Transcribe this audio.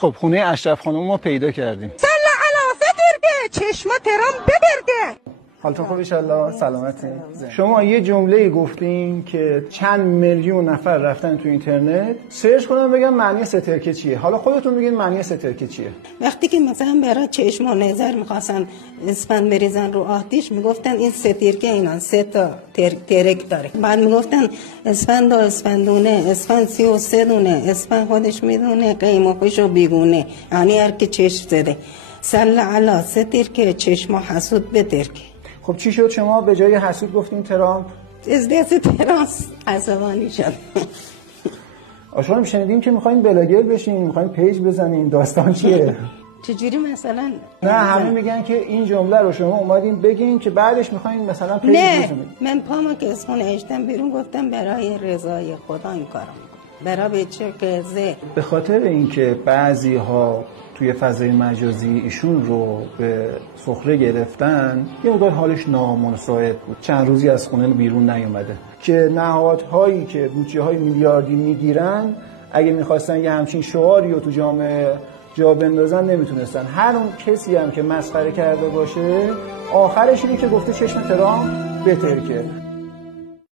خب خونه اشرف خانم ما پیدا کردیم. سلا علا سترگه چشم ترام بدرگه. حالتون خوب انشالله؟ سلامتی؟ شما یه جمله گفتین که چند میلیون نفر رفتن تو اینترنت سرچ کنن بگن معنی سترکه چیه. حالا خودتون بگین معنی سترکه چیه؟ وقتی که مثلا برای چشم و نظر میخواستن اسفند بریزن رو آتیش میگفتن این سترکه اینا 3 تا ترک داره. بعد میگفتن اسفند و اسفندونه، اسفند 33 دونه، اسفند خودش میدونه قیم و خوش و بیگونه، یعنی هر که چشم زده. سل علا سترکه چشم و حسود بترکه. خب چی شد شما به جای حسود گفتین ترامپ؟ از دست تراس عصبانی شد. آشان شنیدیم که میخواین بلاگر بشین، میخواین پیج بزنین، داستان چیه؟ چجوری مثلا؟ نه همه میگن که این جمله رو شما اومدین بگین که بعدش میخواین مثلا پیج بزنین. من پامو که از خونه اشتم بیرون گفتم برای رضای خدا این کارو میکنم. برای بچه قضه. به خاطر اینکه بعضی ها توی فضای مجازی ایشون رو به سخره گرفتن یه مقدار حالش نامناسب بود، چند روزی از خونه بیرون نیومده که نهادهایی که بودجه‌های میلیاردی میگیرن اگه میخواستن یه همچین شعاری رو تو جامعه جا بندازن نمیتونستن. هر اون کسی هم که مسخره کرده باشه آخرش اینه که گفته چشم ترامپ بترکه.